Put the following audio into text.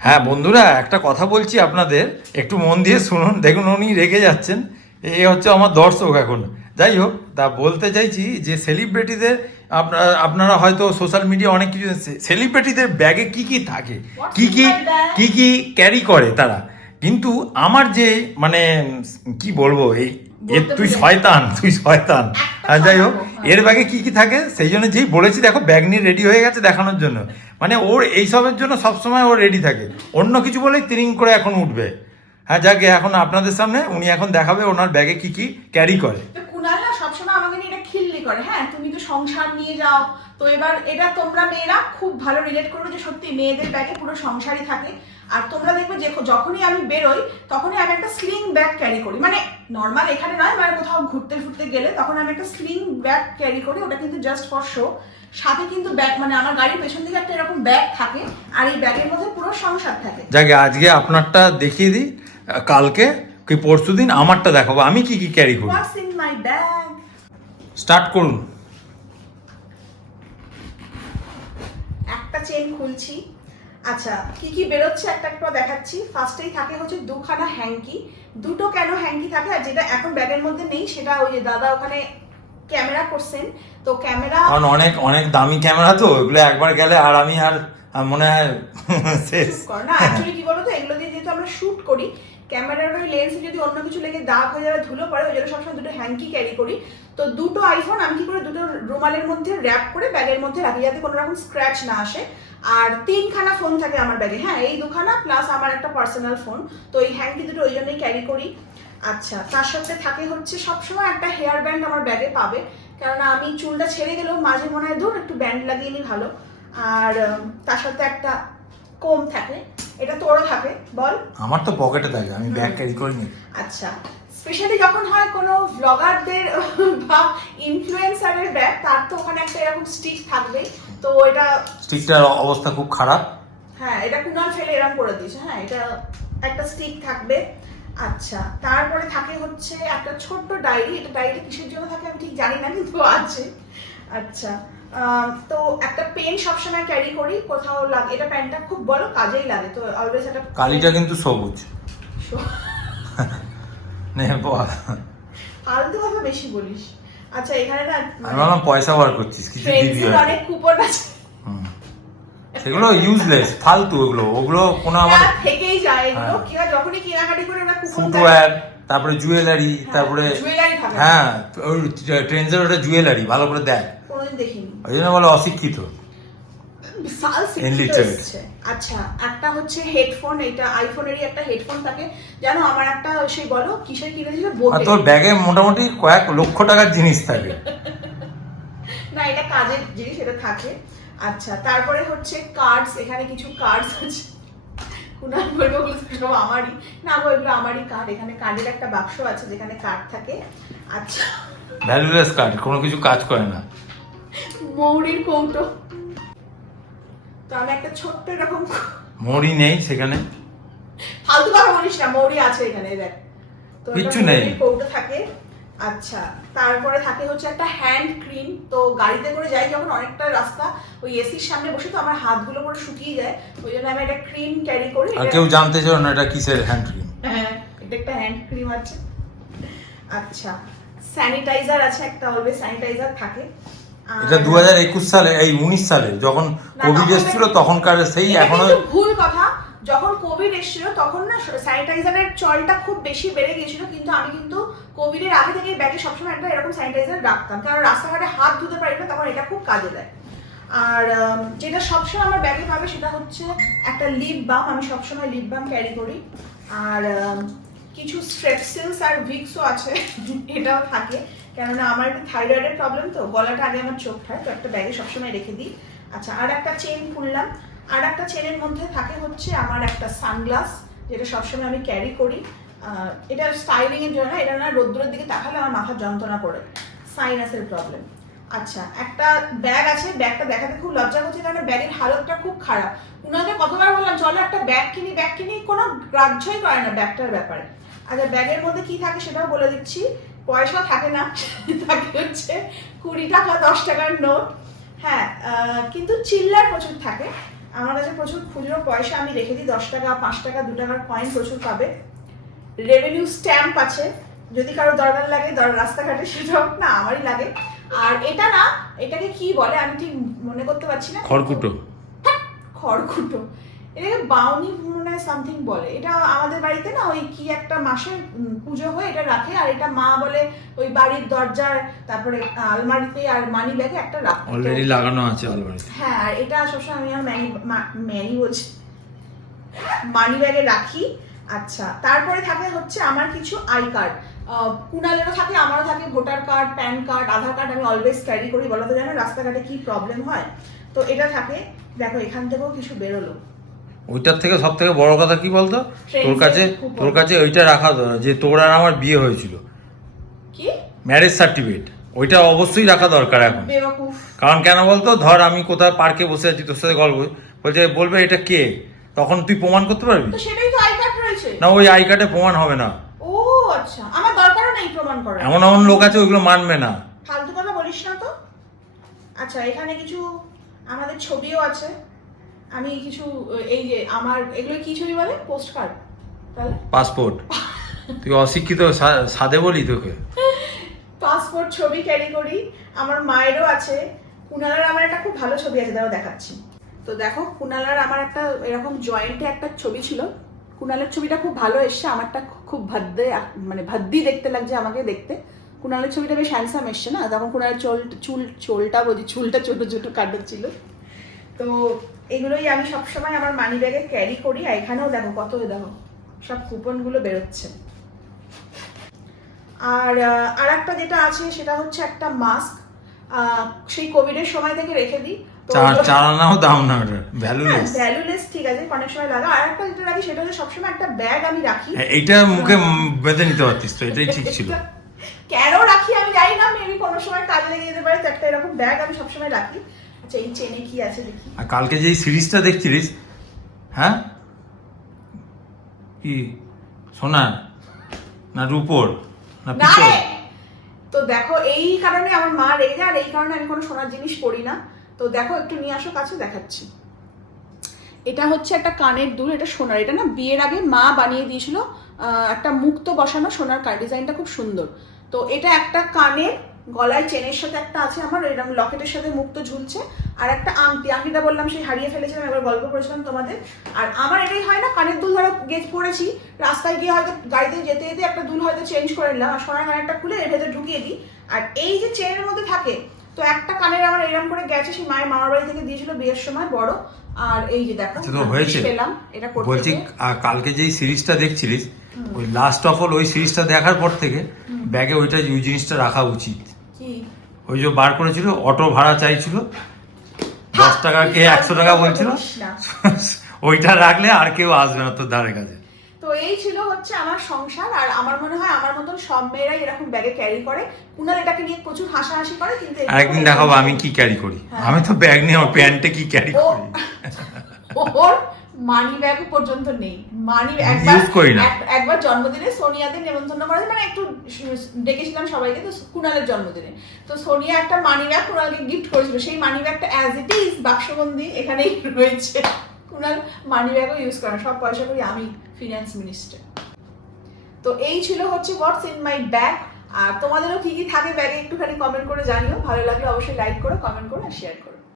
হ্যাঁ বন্ধুরা, একটা কথা বলছি আপনাদের, একটু মন দিয়ে শুনুন। দেখুন উনি রেগে যাচ্ছেন, এ হচ্ছে আমার দর্শক এখন। যাই হোক, তা বলতে চাইছি যে সেলিব্রিটিদের আপনারা হয়তো সোশ্যাল মিডিয়া অনেক কিছু, সেলিব্রিটিদের ব্যাগে কি কি থাকে, What's কি in কি my bag? কি কি ক্যারি করে তারা। কিন্তু আমার যে মানে কি বলবো, এই বলতে তুই ভুলে শয়তান, তুই শয়তান। একটা আর যাই হোক, শোনাবো, হ্যাঁ। এর ব্যাগে কি কি থাকে সেই জন্য যেই বলেছি, দেখো ব্যাগ নিয়ে রেডি হয়ে গেছে দেখানোর জন্য। মানে ওর এইসবের জন্য সবসময় ও রেডি থাকে, অন্য কিছু বলেই তিরিং করে এখন উঠবে। হ্যাঁ যাকে এখন আপনাদের সামনে উনি এখন দেখাবে ওনার ব্যাগে কি কি ক্যারি করে। তো কুনাল না সবসময় আমাকে নিয়ে এটা খিল্লি করে, হ্যাঁ তুমি তো সংসার নিয়ে যাও। তো এবার এটা তোমরা মেয়েরা খুব ভালো রিলেট করবে যে সত্যি মেয়েদের ব্যাগে পুরো সংসারই থাকে। আর তোমরা দেখবে যে যখনই আমি বেরোই তখনই আমি একটা স্লিং ব্যাগ ক্যারি করি, মানে নর্মাল এখানে নয়, মানে কোথাও ঘুরতে ফুরতে গেলে তখন আমি একটা স্লিং ব্যাগ ক্যারি করি, ওটা কিন্তু জাস্ট ফর শো। সাথে কিন্তু ব্যাগ, মানে আমার গাড়ির পেছন দিকে একটা এরকম ব্যাগ থাকে, আর এই ব্যাগের মধ্যে পুরো সংসার থাকে। যাকে আজকে আপনারটা দেখিয়ে দিই, কালকে কি পরশু দিন আমারটা দেখাবো আমি কি কি ক্যারি করি। হোয়াটস ইন মাই ব্যাগ? স্টার্ট করুন। একটা চেন খুলছি। আচ্ছা, কি কি বেরোচ্ছে একটা একটা দেখাচ্ছি। ফার্স্টেই থাকে হচ্ছে দুখানা হ্যাঙ্কি। দুটো কেন হ্যাঙ্কি থাকে, আর যেটা এখন ব্যাগের মধ্যে নেই সেটা ওই যে দাদা ওখানে ক্যামেরা করছেন, তো ক্যামেরা কারণ অনেক অনেক দামি ক্যামেরা তো, এগুলো একবার গেলে আর আমি আর মনে হয় শেষ। শুট কর না। অ্যাকচুয়ালি কি বলতো, এগুলো দিয়ে যেহেতু আমরা শুট করি, ক্যামেরার ওই লেন্সে যদি অন্য কিছু লেগে দাগ হয়ে যাবে, ধুলো পড়ে, ওই জন্য সবসময় দুটো হ্যাঙ্কি ক্যারি করি। তো দুটো আইফোন আমি কি করে দুটো রুমালের মধ্যে র্যাপ করে ব্যাগের মধ্যে রাখি, যাতে কোনো রকম স্ক্র্যাচ না আসে। আর তিনখানা ফোন থাকে আমার ব্যাগে, হ্যাঁ এই দুখানা প্লাস আমার একটা পার্সোনাল ফোন। তো এই হ্যাঙ্কি দুটো ওই জন্যই ক্যারি করি। আচ্ছা, তার সাথে থাকে হচ্ছে সবসময় একটা হেয়ার ব্যান্ড আমার ব্যাগে পাবে, কেননা আমি চুলটা ছেড়ে গেলেও মাঝে মনে হয় ধর একটু ব্যান্ড লাগিয়ে নিই ভালো। আর তার সাথে একটা কম থাকে, এটা তোরও থাকে বল। আমার তো পকেটে থাকে, আমি ব্যাগ ক্যারি করিনি। আচ্ছা, স্পেশালি যখন হয় কোনো ব্লগারদের বা ইনফ্লুয়েন্সারের ব্যাগ, তার তো ওখানে একটা এরকম স্টিক থাকবেই। তো এটা স্টিকটার অবস্থা খুব খারাপ। হ্যাঁ, এটা কুনাল ফেলে এরকম করে দিয়েছে, হ্যাঁ এটা একটা স্টিক থাকবে। আচ্ছা, তারপরে থাকে হচ্ছে একটা ছোট্ট ডায়েরি। এটা ডায়েরি কিসের জন্য থাকে আমি ঠিক জানি না, কিন্তু আছে। আচ্ছা, তো একটা পেন সবসময় ক্যারি করি, কোথাও লাগে, এটা পেনটা খুব বড় কাজেই লাগে, তো অলওয়েজ একটা কালিটা কিন্তু সবুজ। নে বল। ফালতু কথা বেশি বলিস। আচ্ছা, এখানে না আমি ভাবলাম পয়সা বার করছিস, কিছু দিবি ফ্রেন্ডসের হয়তো। অনেক কুপন আছে, সেগুলো ইউজলেস, ফালতু, ওগুলো ওগুলো কোনো আমার। না থেকেই যায় এগুলো। হ্যাঁ। কি হয় যখনই কেনাকাটি করে ওরা কুপন দেয়। ফুটওয়্যার, তারপরে জুয়েলারি, তারপরে জুয়েলারি থাকে। হ্যাঁ ওই ট্রেন্ডসের ওটা জুয়েলারি ভালো করে দেখ, কোনোদিন দেখিনি। ওই জন্য বলে অশিক্ষিত। বিশাল শিক্ষিত Illiterate। এসেছে। আচ্ছা, একটা হচ্ছে হেডফোন, এটা আইফোনেরই একটা হেডফোন থাকে। জানো আমার একটা সেই বলো কিসের কিনে দিয়েছিল, আর বোটে। তোর ব্যাগে মোটামুটি কয়েক লক্ষ টাকার জিনিস থাকে। না এটা কাজের জিনিস, এটা থাকে। আচ্ছা, তারপরে হচ্ছে কার্ডস, এখানে কিছু কার্ডস আছে। কুনাল বলবো ওগুলো তো সব আমারই, না গো এগুলো আমারই কার্ড। এখানে কার্ডের একটা বাক্স আছে যেখানে কার্ড থাকে। আচ্ছা, ভ্যালুলেস কার্ড, কোনো কিছু কাজ করে না। মৌরির কৌটো। তো আমি একটা ছোট্ট এরকম, মরি নেই সেখানে। ফালতু কথা বলিস না, মৌরি আছে এখানে দেখ। তো একটা কিচ্ছু নেই। মৌরির কৌটো থাকে। আচ্ছা, তারপরে থাকে হচ্ছে একটা হ্যান্ড ক্রিম। তো গাড়িতে করে যাই যখন অনেকটা রাস্তা, ওই এসির সামনে বসে তো আমার হাতগুলো পুরো শুকিয়ে যায়, ওই জন্য আমি একটা ক্রিম ক্যারি করি। আর কেউ জানতে চাও না এটা কিসের হ্যান্ড ক্রিম। হ্যাঁ, এটা একটা হ্যান্ড ক্রিম আছে। আচ্ছা, স্যানিটাইজার আছে একটা, অলওয়েজ স্যানিটাইজার থাকে। এটা 2021 সালে, এই 19 সালে যখন না, কোভিড তখন এসেছিল তখনকার, সেই এটা এখনো। কিন্তু ভুল কথা। যখন কোভিড এসেছিল তখন না স্যানিটাইজারের চলটা খুব বেশি বেড়ে গিয়েছিল, কিন্তু আমি কিন্তু কোভিডের আগে থেকে ব্যাগে সবসময় একটা এরকম স্যানিটাইজার রাখতাম, কারণ রাস্তাঘাটে হাত ধুতে পারি না, তখন এটা খুব কাজে দেয়। আর যেটা সবসময় আমার ব্যাগে পাবে সেটা হচ্ছে একটা লিপ বাম। আমি সবসময় লিপ বাম ক্যারি করি। আর কিছু স্ট্রেপসিলস আর ভিক্সও আছে, এটাও থাকে, কেননা আমার একটা থাইরয়েডের প্রবলেম, তো গলাটা আগে আমার চোখ হয়, তো একটা ব্যাগে সবসময় রেখে দিই। আচ্ছা, আর একটা চেন খুললাম। আর একটা চেনের মধ্যে থাকে হচ্ছে আমার একটা সানগ্লাস, যেটা সবসময় আমি ক্যারি করি। এটা স্টাইলিং এর জন্য, এটা না রোদ্দুরের দিকে তাকালে আমার মাথা যন্ত্রণা করে, সাইনাসের প্রবলেম। আচ্ছা, একটা ব্যাগ আছে, ব্যাগটা দেখাতে খুব লজ্জা করছে কারণ ব্যাগের হালতটা খুব খারাপ। উনাকে কতবার বললাম চলো একটা ব্যাগ কিনি, কোনো গ্রাহ্যই করে না ব্যাগটার ব্যাপারে। আচ্ছা, ব্যাগের মধ্যে কি থাকে সেটাও বলে দিচ্ছি। পয়সা থাকে না, থাকে হচ্ছে 20 টাকা 10 টাকার নোট। হ্যাঁ, কিন্তু চিল্লার প্রচুর থাকে। আমার কাছে প্রচুর খুচরো পয়সা আমি রেখে দিই, 10 টাকা 5 টাকা 2 টাকার কয়েন প্রচুর পাবে। রেভিনিউ স্ট্যাম্প আছে, যদি কারো দরকার লাগে রাস্তাঘাটে, সেটা হোক না আমারই লাগে। আর এটা না, এটাকে কি বলে আমি ঠিক মনে করতে পারছি না। খড়কুটো। খড়কুটো, এটাকে বাউনি মনে হয় সামথিং বলে। এটা আমাদের বাড়িতে না ওই কি একটা মাসে পুজো হয়ে এটা রাখে, আর এটা মা বলে ওই বাড়ির দরজার তারপরে আলমারিতে আর মানি ব্যাগে একটা রাখে, অলরেডি লাগানো আছে আলমারিতে। হ্যাঁ, আর এটা সবসময় আমি আমার ম্যানি বলছি, মানি ব্যাগে রাখি। আচ্ছা, তারপরে থাকে হচ্ছে আমার কিছু আই কার্ড, কুণালেরও থাকে, আমারও থাকে, ভোটার কার্ড, প্যান কার্ড, আধার কার্ড আমি অলওয়েজ ক্যারি করি। বলো তো জানো রাস্তাঘাটে কি প্রবলেম হয়, তো এটা থাকে। দেখো এখান থেকেও কিছু বেরোলো। ওইটার থেকে সব থেকে বড় কথা কি বলতো, তোর কাছে ওইটা রাখা দরকার, যে তোর আর আমার বিয়ে হয়েছিল, কি ম্যারেজ সার্টিফিকেট, ওইটা অবশ্যই রাখা দরকার এখন। বেওয়াকুফ। কারণ কেন বলতো, ধর আমি কোথাও পার্কে বসে আছি, তোর সাথে গল্প বলছে, বলবে এটা কে, তখন তুই প্রমাণ করতে পারবি তো সেটাই তো আই কার্ড রয়েছে না? ওই আই কার্ডে প্রমাণ হবে না। ও আচ্ছা, আমার দরকারও নেই প্রমাণ করার। এমন এমন লোক আছে ওইগুলো মানবে না। ফালতু কথা বলিস না তো। আচ্ছা, এখানে কিছু আমাদের ছবিও আছে। আমি কিছু এই যে আমার এগুলো কি ছবি বলে, পোস্ট কার্ড, তাহলে পাসপোর্ট। তুই অশিক্ষিত সাদে বলি তোকে। পাসপোর্ট ছবি ক্যারি করি। আমার মায়েরও আছে। কুণালার আমার একটা খুব ভালো ছবি আছে, দাঁড়াও দেখাচ্ছি। তো দেখো, কুণালার আমার একটা এরকম জয়েন্টে একটা ছবি ছিল। কুণালের ছবিটা খুব ভালো এসছে, আমারটা খুব ভাদ্দে, মানে ভাদ্দি দেখতে লাগছে আমাকে দেখতে। কুণালের ছবিটা বেশ হ্যান্ডসাম এসছে না, তখন কুণালের চুলটা বলছি, চুলটা ছোট ছোট কাটা ছিল। তো এগুলোই আমি সবসময় আমার মানি ব্যাগে ক্যারি করি। আর এখানেও দেখো কত, দেখো সব কুপনগুলো বেরোচ্ছে। আর একটা যেটা আছে সেটা হচ্ছে একটা মাস্ক, সেই কোভিডের সময় থেকে রেখে দিই। চালানাও দাম না, ওটা ভ্যালুলেস। ভ্যালুলেস, ঠিক আছে, অনেক সময় লাগা। আর একটা যেটা রাখি সেটা হচ্ছে সবসময় একটা ব্যাগ আমি রাখি। এইটা মুখে বেঁধে নিতে পারতিস তো, এটাই ঠিক ছিল। কেন রাখি আমি জানি না, মেবি কোনো সময় কাজে লেগে যেতে পারে। তো একটা এরকম ব্যাগ আমি সবসময় রাখি। আচ্ছা, এই চেনে কি আছে দেখি। আর কালকে যেই সিরিজটা দেখছিলিস, হ্যাঁ কি, সোনা না রূপোর না পিতল? তো দেখো এই কারণে আমার মা রেগে যায়, আর এই কারণে আমি কোনো সোনার জিনিস পরি না। তো দেখো একটু নিয়ে আসো কাছে, দেখাচ্ছি। এটা হচ্ছে একটা কানের দুল, এটা সোনার। এটা না বিয়ের আগে মা বানিয়ে দিয়েছিল, একটা মুক্ত বসানো সোনার কান, ডিজাইনটা খুব সুন্দর। তো এটা একটা কানের, গলায় চেনের সাথে একটা আছে আমার, এরকম লকেটের সাথে মুক্ত ঝুলছে। আর একটা আংটিটা বললাম সেই হারিয়ে ফেলেছিলাম, এবার গল্প করেছিলাম তোমাদের। আর আমার এটাই হয় না, কানের দুল ধরো গেজ পড়েছি, রাস্তায় গিয়ে হয়তো গাড়িতে যেতে যেতে একটা দুল হয়তো চেঞ্জ করে নিলাম, আর সোনার কানেরটা খুলে এর ভেতরে ঢুকিয়ে দিই। আর এই যে চেনের মধ্যে থাকে, তো একটা কানের আমার এরকম করে গেছে, সেই মায়ের মামার বাড়ি থেকে দিয়েছিল বিয়ের সময় বড়। আর এই যে দেখো পেলাম এটা করতে। বলছি কালকে যেই সিরিজটা দেখছিলিস, ওই লাস্ট অফ অল, ওই সিরিজটা দেখার পর থেকে ব্যাগে ওই জিনিসটা রাখা উচিত। কি ওই যে বার করেছিল, অটো ভাড়া চাইছিল 10 টাকা, কে 100 টাকা বলছিল, ওইটা রাখলে আর কেউ আসবে না তোর ধারে কাছে। তো এই ছিল হচ্ছে আমার সংসার। আর আমার মনে হয় আমার মতন সব মেয়েরাই এরকম ব্যাগে ক্যারি করে। কুণাল এটাকে নিয়ে প্রচুর হাসাহাসি করে, কিন্তু আরেকদিন দেখাবো আমি কি ক্যারি করি। আমি তো ব্যাগ নিয়ে আমার প্যান্টে কি ক্যারি করি। ওর মানি ব্যাগ পর্যন্ত নেই, মানি ব্যাগ ইউজ করি না। একবার জন্মদিনে সোনিয়াদের নেমন্তন্ন করে, মানে একটু ডেকেছিলাম সবাইকে, তো কুণালের জন্মদিনে। তো সোনিয়া একটা মানি ব্যাগ কুণালকে গিফট করেছিল, সেই মানি ব্যাগটা অ্যাজ ইট ইজ বাক্সবন্দি এখানেই রয়েছে। কুণাল মানি ব্যাগও ইউজ করে না, সব পয়সা করি আমি, ফিনান্স মিনিস্টার। তো এই ছিল হচ্ছে হোয়াটস ইন মাই ব্যাগ। আর তোমাদেরও কি কি থাকে ব্যাগে একটুখানি কমেন্ট করে জানিও। ভালো লাগলে অবশ্যই লাইক করো, কমেন্ট করো আর শেয়ার করো।